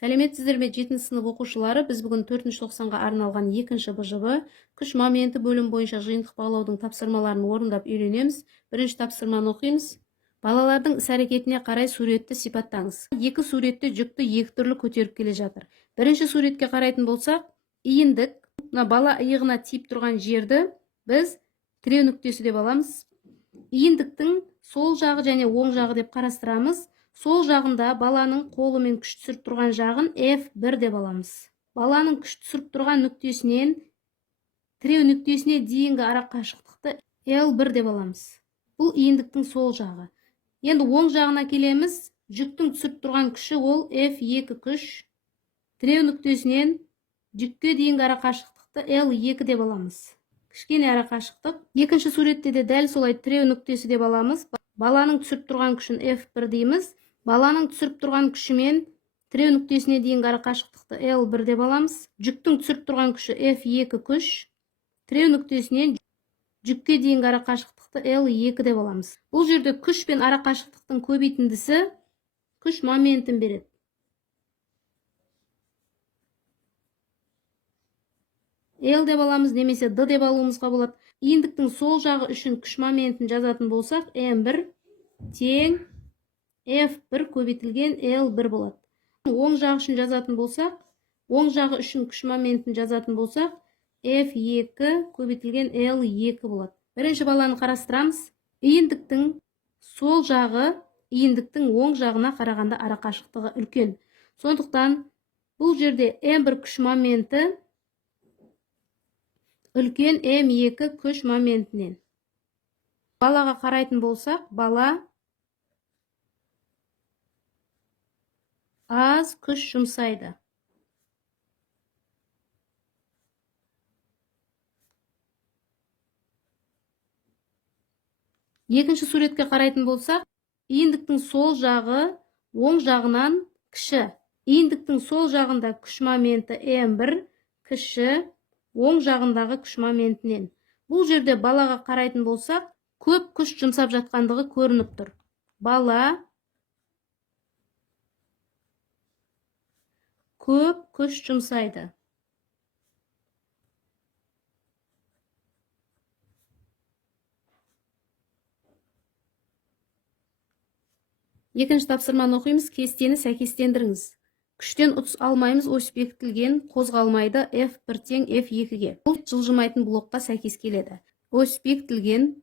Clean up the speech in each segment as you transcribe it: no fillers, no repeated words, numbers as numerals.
Сәлеметсіздер ме 7 сынып оқушылары? Біз бүгін 4-ші тоқсанға арналған 2-ші БЖБ күш моменті бөлім бойынша жиынтық бағалаудың тапсырмаларын орындап үйренеміз. Бірінші тапсырманы оқимыз. Балалардың іс-әрекетіне қарай суретті сипаттаңыз. Екі суретте жүкті екі түрлі көтеріп келе жатыр. Бірінші суретке қарайтын болсақ, иіндік, бала иығына тиіп тұрған жерді біз тіреу нүктесі деп аламыз. Иіндіктің сол жағы және оң жағы деп қарастырамыз. Сол жағында баланың қолымен күш түсіріп тұрған жағын F1 деп аламыз. Баланың күш түсіріп тұрған нүктесінен тіреу нүктесіне дейінгі ара қашықтықты L1 деп аламыз. Бұл иіндіктің сол жағы. Енді оң жағына келеміз. Жүктің түсіріп тұрған күші ол F2 күш. Тіреу нүктесінен жүкке дейінгі ара қашықтықты L2 деп аламыз. Кішкене ара қашықтық. Екінші суретте де дәл солай тіреу нүктесі деп аламыз. Баланың түсіріп тұрған күшін F1 дейміз. Баланың түсіріп тұрған күшімен тіреу нүктесіне дейінгі ара қашықтықты L1 деп аламыз. Жүктің түсіріп тұрған күші F2 күш. Тіреу нүктесінен жүкке дейінгі ара қашықтықты L2 деп аламыз. Бұл жерде күш пен ара қашықтықтың көбейтіндісі күш моментін береді. L деп аламыз, немесе D деп алуымызға болады. Иіндіктің сол жағы үшін күш моментін жазатын болсақ, M1 тең F1 көбейтілген L1 болады. Оң жағы үшін жазатын болсақ, оң жағы үшін күш моментін жазатын болсақ, F2 көбейтілген L2 болады. Бірінші баланы қарастырамыз. Иіндіктің сол жағы иіндіктің оң жағына қарағанда ара қашықтығы үлкен. Сондықтан бұл жерде M1 күш моменті үлкен M2 күш моментінен. Балаға қарайтын болсақ, бала аз күш жұмсайды. Екінші суретке қарайтын болсақ, иіндіктің сол жағы оң жағынан кіші. Иіндіктің сол жағында күш моменті M1 кіші оң жағындағы күш моментінен. Бұл жерде балаға қарайтын болсақ, көп күш жұмсап жатқандығы көрініп тұр. Бала көп күш жұмсайды. Екінші тапсырманы оқимыз. Кестені сәйкестендіріңіз. Күштен ұтыс алмаймыз, ось бекітілген, қозғалмайды, F1 тең F2-ге. Бұл жылжымайтын блокқа сәйкес келеді. Ось бекітілген,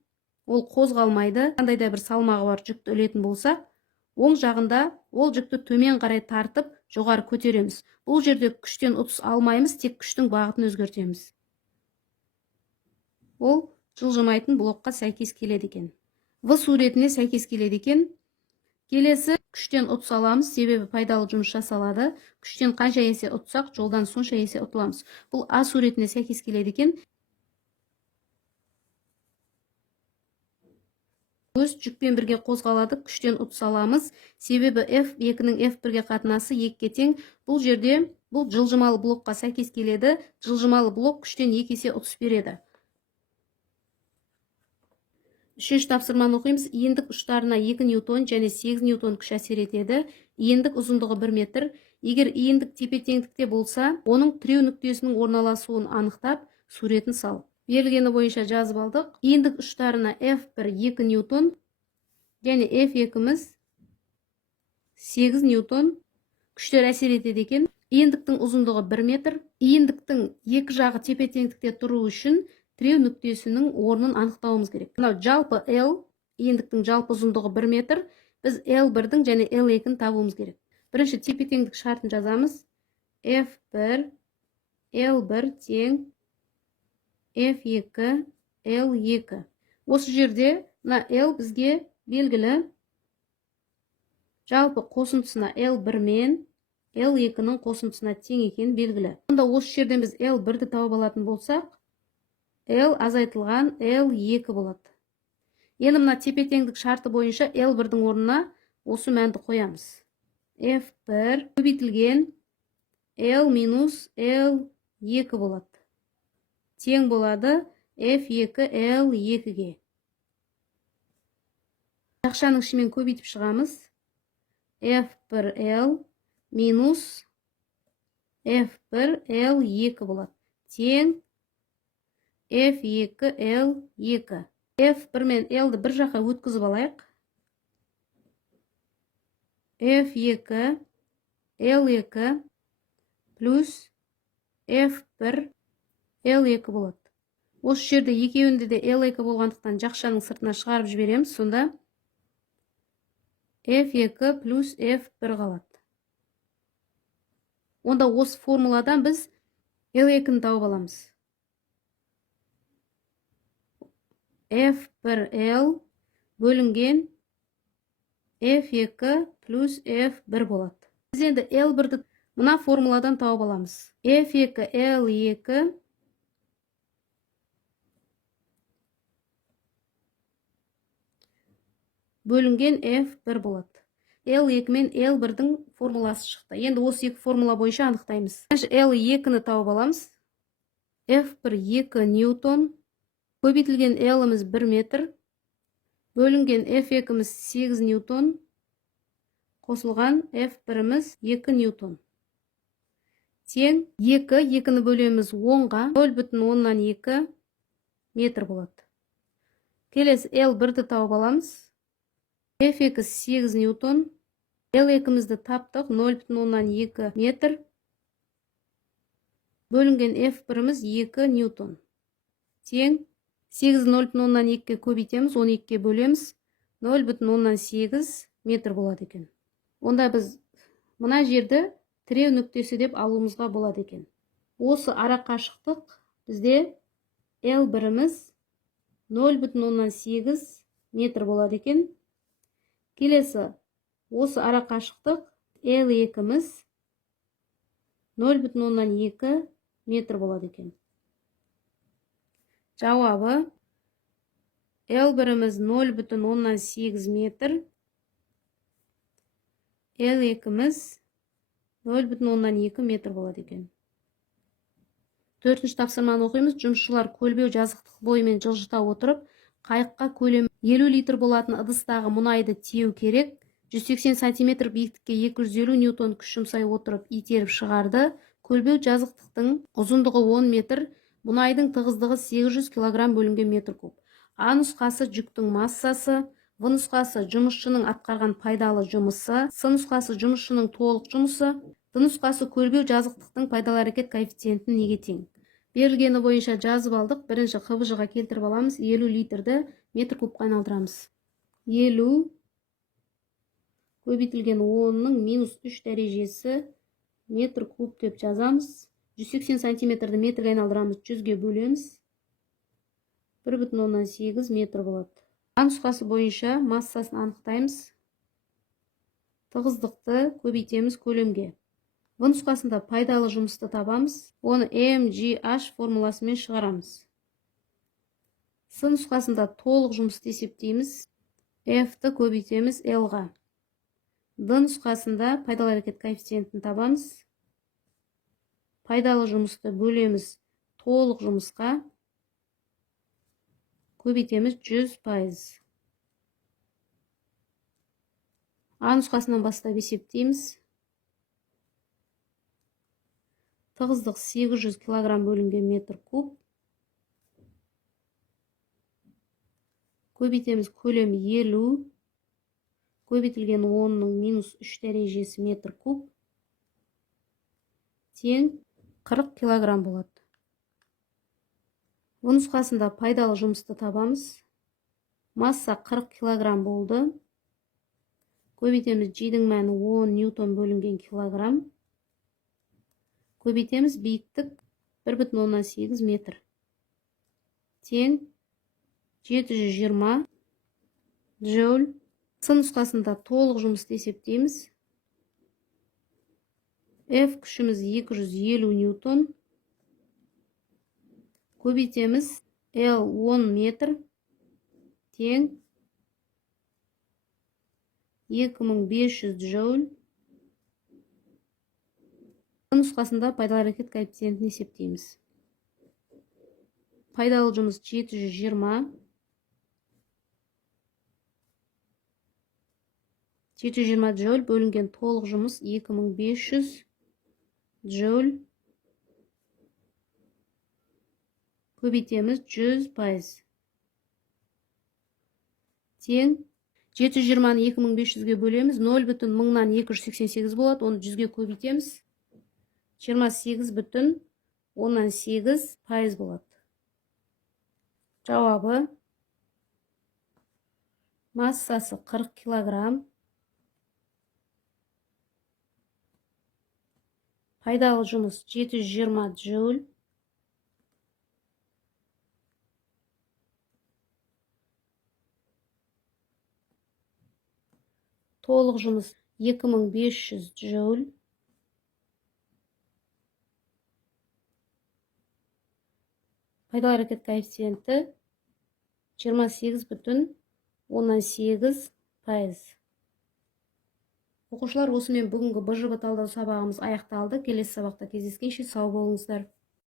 ол қозғалмайды. Қандай да бір салмағы бар жүкті ілетін болса, оң жағында ол жүкті төмен қарай тартып, жоғары көтереміз. Бұл жерде күштен ұтыс алмаймыз, тек күштің бағытын өзгертеміз. Ол жылжымайтын блокқа сәйкес келеді екен. В суретіне сәйкес келеді екен. Келесі күштен ұтыс аламыз, себебі пайдалы жұмыс жасалады. Күштен қанша есе ұтсақ, жолдан сонша есе ұтыламыз. Бұл А суретіне сәйкес келеді екен. Өз жүкпен бірге қозғалады, күштен ұтыс аламыз. Себебі F2-нің F1-ге қатынасы 2-ге тең. Бұл жерде бұл жылжымалы блокқа сәйкес келеді. Жылжымалы блок күштен 2 есе ұтыс береді. Үшінші тапсырманы оқимыз. Иіндік ұштарына 2 ньютон және 8 ньютон күш әсер етеді. Иіндік ұзындығы 1 метр. Егер иіндік тепе-теңдікте болса, оның тіреу нүктесінің орналасуын анықтап, суретін сал. Берілгені бойынша жазып алдық. Иіндік ұштарына F1 2 ньютон және F2-міз 8 ньютон күштер әсер етеді екен. Иіндіктің ұзындығы 1 метр. Иіндіктің екі жағы тепе-теңдікте тұру үшін тіреу нүктесінің орнын анықтауымыз керек. Жалпы L, иіндіктің жалпы ұзындығы 1 метр. Біз L1-дің және L2-ні табуымыз керек. Бірінші тепе-теңдік шартын жазамыз. F1 L1 тең F2 L2. Осы жерде L бізге белгілі. Жалпы қосындысына L1 мен L2-нің қосындысына тең екен белгілі. Онда осы жерден біз L1-ді тауып алатын болсақ, L азайтылған L2 болады. Енді мына тепе-теңдік шарты бойынша L1-дің орнына осы мәнді қоямыз. F1 көбейтілген L минус L2 болады. Тең болады F2 L2-ге. Ақшаның ішімен көбейтіп шығамыз. F1 L минус F1 L2 болады. Тең F2 L2. F1 мен L-ді бір жаққа өткізіп алайық. F2 L2 плюс F1 L2 болады. Осы жерде екеуінде де L2 болғандықтан жақшаның сыртына шығарып жібереміз. Сонда F2 плюс F1 қалады. Онда осы формуладан біз L2-ні тауып аламыз. F1L бөлінген F2 плюс F1 болады. Біз енді L1-ді мына формуладан тауып аламыз. F2 L2 бөлінген F1 болады. L2 мен L1-дің формуласы шықты. Енді осы екі формула бойынша анықтаймыз. L2-ні тауып аламыз. F1 2 ньютон, көбейтілген L-іміз 1 метр, бөлінген F2-іміз 8 ньютон, қосылған F1-іміз 2 ньютон. Тең 2-ні бөлеміз 10-ға 0,2 метр болады. Келесі L1-ді тауып аламыз. F2 8 ньютон, L2-мізді таптық 0,2 метр, бөлінген F1-іміз 2 ньютон. Тең 8 0,2-ге көбейтеміз, 12-ге бөлеміз, 0,8 метр болады екен. Онда біз мына жерді тіреу нүктесі деп алуымызға болады екен. Осы ара қашықтық бізде L1-іміз 0,8 метр болады екен. Келесі осы ара қашықтық L2-іміз 0,2 метр болады екен. Жауабы L1-іміз 0,8 метр, L2-іміз 0,2 метр болады екен. Төртінші тапсырманы оқимыз. Жұмысшылар көлбеу жазықтық бойымен жылжыта отырып, қайыққа көлемі 50 литр болатын ыдыстағы мұнайды тиеу керек. 180 см биіктікке 250 ньютон күш жұмсай отырып итеріп шығарды. Көлбеу жазықтықтың ұзындығы 10 метр, мұнайдың тығыздығы 800 кг бөлінген метр куб. А нұсқасы жүктің массасы, В нұсқасы жұмысшының атқарған пайдалы жұмысы, С нұсқасы жұмысшының толық жұмысы, Д нұсқасы көлбеу жазықтықтың пайдалы әрекет коэффициенті неге тең. Берілгені бойынша жазып алдық. Бірінші қыбыжыға келтіріп аламыз. 50 литрді метр кубқа айналдырамыз. 50 көбейтілген 10-ның -3 дәрежесі метр куб деп жазамыз. 180 сантиметрді метрге айналдырамыз, 100-ге бөлеміз. 1,8 метр болады. А нұсқасы бойынша массасын анықтаймыз. Тығыздықты көбейтеміз көлемге. В нұсқасында пайдалы жұмысты табамыз. Оны mgh формуласымен шығарамыз. С нұсқасында толық жұмысты есептейміз. F-ті көбейтеміз L-ға. Д нұсқасында пайдалы әрекет коэффициентін табамыз. Пайдалы жұмысты бөлеміз толық жұмысқа. Көбейтеміз 100%. А нұсқасынан бастап есептейміз. Тығыздық 800 кг бөлінген метр куб. Көбейтеміз көлем 50. Көбейтілген 10-ның -3 дәрежесі метр куб. Тең 40 кг болады. В нұсқасында пайдалы жұмысты табамыз. Масса 40 кг болды. Көбейтеміз G-дің мәні 10 ньютон бөлінген килограмм. Көбейтеміз биіктік 1,8 метр. Тең 720 джоуль. С нұсқасында толық жұмысты есептейміз. F күшіміз 250 ньютон. Көбейтеміз L 10 метр. Тең 2500 джоуль. Нұсқасында пайдалы әрекет коэффициентін есептейміз. Пайдалы жұмыс 720. 720 джоуль бөлінген толық жұмыс 2500 джоуль. Көбейтеміз 100%. Тең 720-ны 2500-ге бөлеміз. 0,1000-нан 288 болады. Оны 100-ге көбейтеміз. 28,8% болады. Жауабы массасы 40 килограмм. Пайдалы жұмыс 720 джоуль. Толық жұмыс 2500 джоуль. Пайдалы әрекет коэффициенті 28,8%. Оқушылар, осымен бүгінгі БЖБ талдау сабағымыз аяқталды. Келесі сабақта кездескенше сау болыңыздар.